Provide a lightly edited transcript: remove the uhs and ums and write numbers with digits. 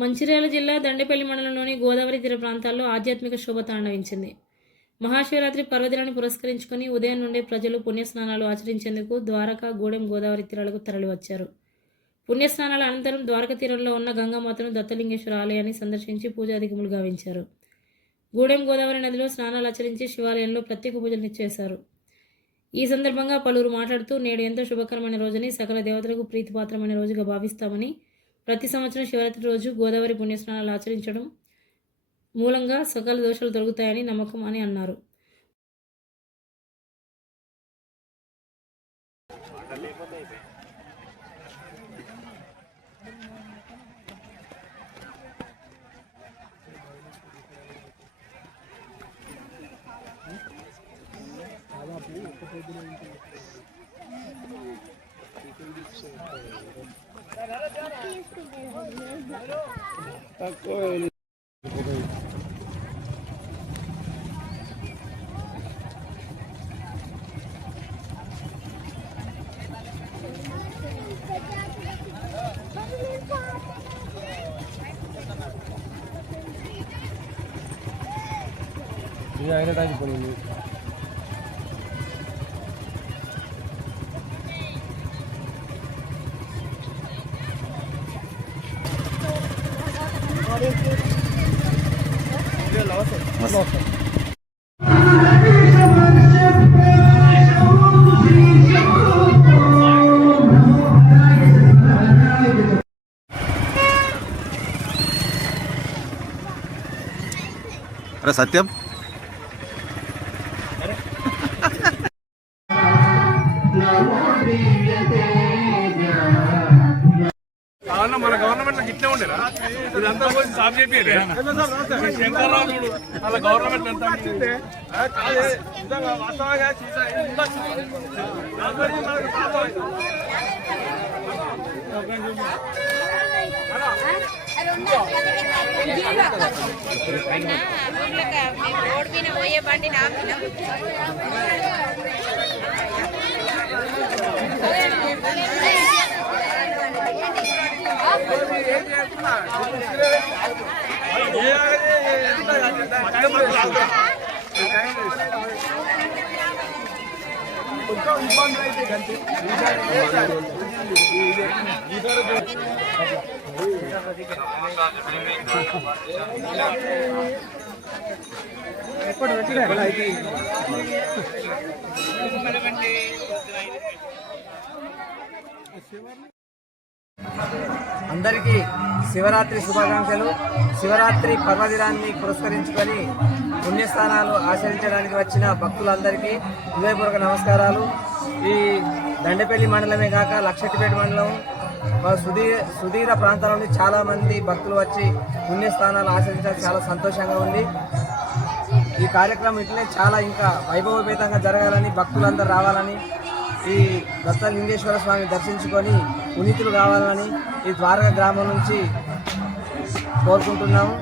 మంచిర్యాల జిల్లా దండేపల్లి మండలంలోని గోదావరి తీర ప్రాంతాల్లో ఆధ్యాత్మిక శోభ తాండవించింది. మహాశివరాత్రి పర్వదినాన్ని పురస్కరించుకుని ఉదయం నుండే ప్రజలు పుణ్యస్నానాలు ఆచరించేందుకు ద్వారకా, గూడెం గోదావరి తీరాలకు తరలివచ్చారు. పుణ్యస్నానాల అనంతరం ద్వారక తీరంలో ఉన్న గంగామాతను, దత్తలింగేశ్వర ఆలయాన్ని సందర్శించి పూజాధికములు గావించారు. గూడెం గోదావరి నదిలో స్నానాలు ఆచరించి శివాలయంలో ప్రత్యేక పూజలు చేశారు. ఈ సందర్భంగా పలువురు మాట్లాడుతూ, నేడు ఎంతో శుభకరమైన రోజుని, సకల దేవతలకు ప్రీతిపాత్రమైన రోజుగా భావిస్తామని, ప్రతి సంవత్సరం శివరాత్రి రోజు గోదావరి పుణ్యస్నానాలు ఆచరించడం మూలంగా సకల దోషాలు తొలగుతాయని నమ్మకం అని అన్నారు. अरे सत्यम మన గవర్నమెంట్ ఇట్లే ఉండేరా ఇదంతా పోయి సాఫ్ చేయాలి శంకర్రావు చూడు అలా గవర్నమెంట్ ఎంత వాస్తవంగా రోడ్ మీద పోయే బండి కొంచెం ఇబ్బంది అయితే కంటే ఎప్పుడు పెట్టినా అందరికీ శివరాత్రి శుభాకాంక్షలు. శివరాత్రి పర్వదినాన్ని పురస్కరించుకొని పుణ్యస్థానాలు ఆచరించడానికి వచ్చిన భక్తులందరికీ హృదయపూర్వక నమస్కారాలు. ఈ దండేపల్లి మండలమే కాక లక్షటిపేట మండలం సుదీర ప్రాంతాల నుండి చాలామంది భక్తులు వచ్చి పుణ్యస్థానాలు ఆచరించడం చాలా సంతోషంగా ఉంది. ఈ కార్యక్రమం ఇట్లనే చాలా ఇంకా వైభవపేతంగా జరగాలని, భక్తులందరూ రావాలని, ఈ దత్తలింగేశ్వర స్వామి దర్శించుకొని పునీతులు కావాలని ఈ ద్వారక గ్రామం నుంచి కోరుకుంటున్నాము.